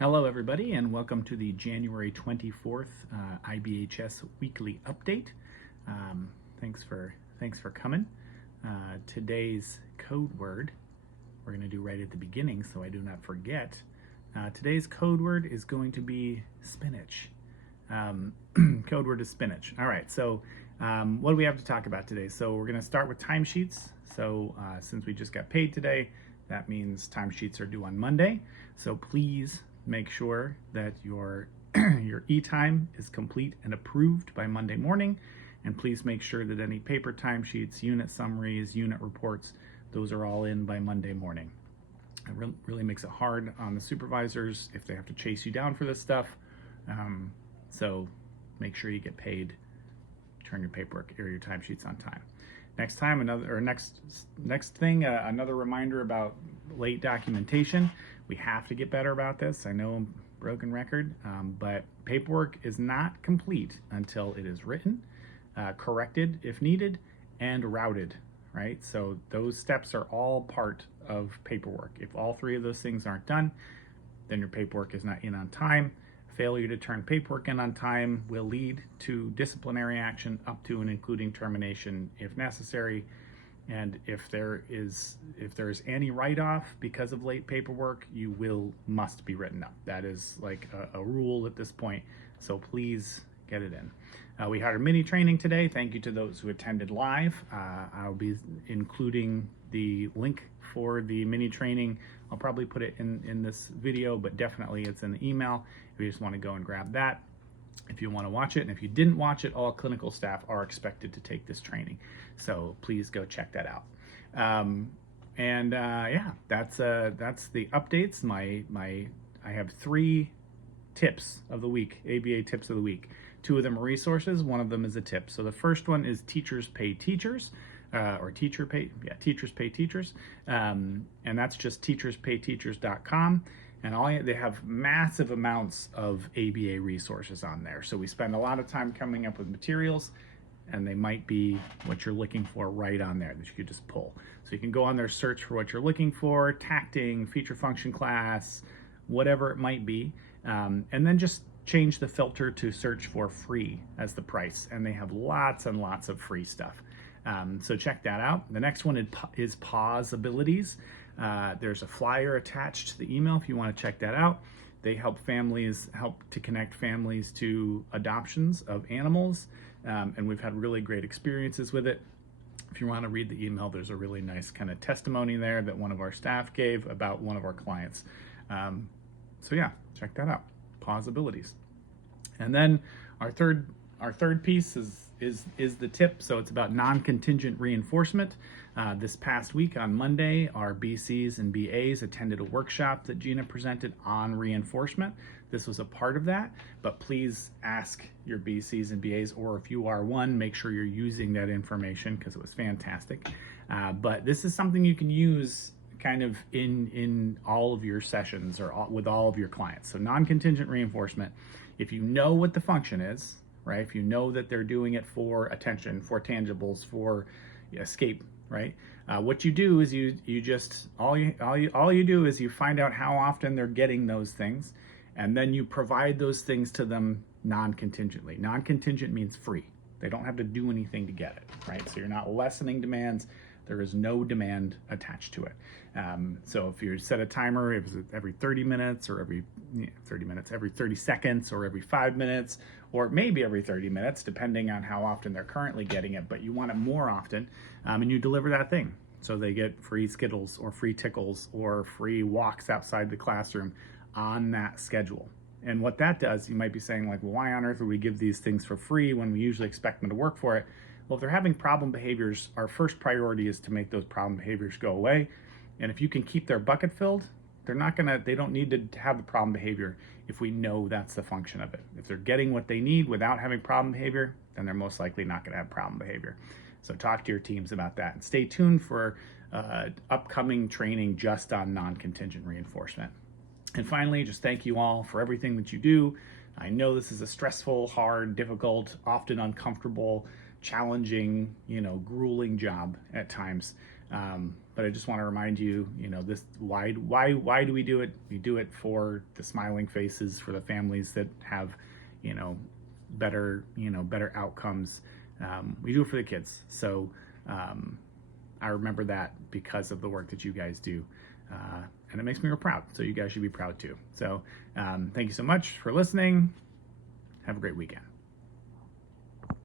Hello everybody and welcome to the January 24th IBHS weekly update. Um, thanks for coming. Today's code word we're going to do right at the beginning so I do not forget. Today's code word is going to be spinach. Code word is spinach. All right, so what do we have to talk about today? So we're going to start with timesheets. So since we just got paid today, that means timesheets are due on Monday. So please make sure that your your e-time is complete and approved by Monday morning, and please make sure that any paper timesheets, unit summaries, unit reports, those are all in by Monday morning. It really makes it hard on the supervisors if they have to chase you down for this stuff. So make sure you get paid, turn your paperwork or your timesheets on time. Next thing, another reminder about late documentation. We have to get better about this. I know I'm broken record, but paperwork is not complete until it is written, corrected if needed, and routed, right? So those steps are all part of paperwork. If all three of those things aren't done, then your paperwork is not in on time. Failure to turn paperwork in on time will lead to disciplinary action up to and including termination if necessary. And if there is any write-off because of late paperwork, you must be written up. That is like a rule at this point. So please get it in. We had our mini training today. Thank you to those who attended live. I'll be including the link for the mini training. I'll probably put it in this video, but definitely it's in the email if you just want to go and grab that. If you want to watch it, and if you didn't watch it, all clinical staff are expected to take this training. So please go check that out. Yeah, that's the updates. I have 3 tips of the week, ABA tips of the week. 2 of them are resources, 1 of them is a tip. So the first one is Teachers Pay Teachers, or Teachers Pay Teachers, and that's just teacherspayteachers.com. And they have massive amounts of ABA resources on there. So we spend a lot of time coming up with materials, and they might be what you're looking for right on there that you could just pull. So you can go on there, search for what you're looking for, tacting, feature function class, whatever it might be, and then just change the filter to search for free as the price. And they have lots and lots of free stuff. So check that out. The next one is Pause Abilities. There's a flyer attached to the email if you want to check that out. They help to connect families to adoptions of animals, and we've had really great experiences with it. If you want to read the email, there's a really nice kind of testimony there that one of our staff gave about one of our clients. So yeah, check that out. Pause Abilities. And then our third piece is the tip. So it's about non-contingent reinforcement. This past week on Monday, our BCs and BAs attended a workshop that Gina presented on reinforcement. This was a part of that, but please ask your BCs and BAs, or if you are one, make sure you're using that information because it was fantastic. But this is something you can use kind of in all of your sessions or with all of your clients. So non-contingent reinforcement, if you know what the function is, right? If you know that they're doing it for attention, for tangibles, for escape, right? What you do is you just all you do is you find out how often they're getting those things, and then you provide those things to them non-contingently. Non-contingent means free. They don't have to do anything to get it, right? So you're not lessening demands. There is no demand attached to it. So if you set a timer, if it's every 30 minutes or every 30 minutes, every 30 seconds or every 5 minutes, or maybe every 30 minutes, depending on how often they're currently getting it, but you want it more often, and you deliver that thing. So they get free Skittles or free tickles or free walks outside the classroom on that schedule. And what that does, you might be saying like, well, why on earth would we give these things for free when we usually expect them to work for it? Well, if they're having problem behaviors, our first priority is to make those problem behaviors go away. And if you can keep their bucket filled, they don't need to have the problem behavior if we know that's the function of it. If they're getting what they need without having problem behavior, then they're most likely not going to have problem behavior. So talk to your teams about that, and stay tuned for upcoming training just on non-contingent reinforcement. And finally, just thank you all for everything that you do. I know this is a stressful, hard, difficult, often uncomfortable, challenging, grueling job at times. but I just want to remind you, this why do we do it? We do it for the smiling faces, for the families that have, better outcomes. We do it for the kids. So I remember that because of the work that you guys do. And it makes me real proud. So you guys should be proud too. So thank you so much for listening. Have a great weekend.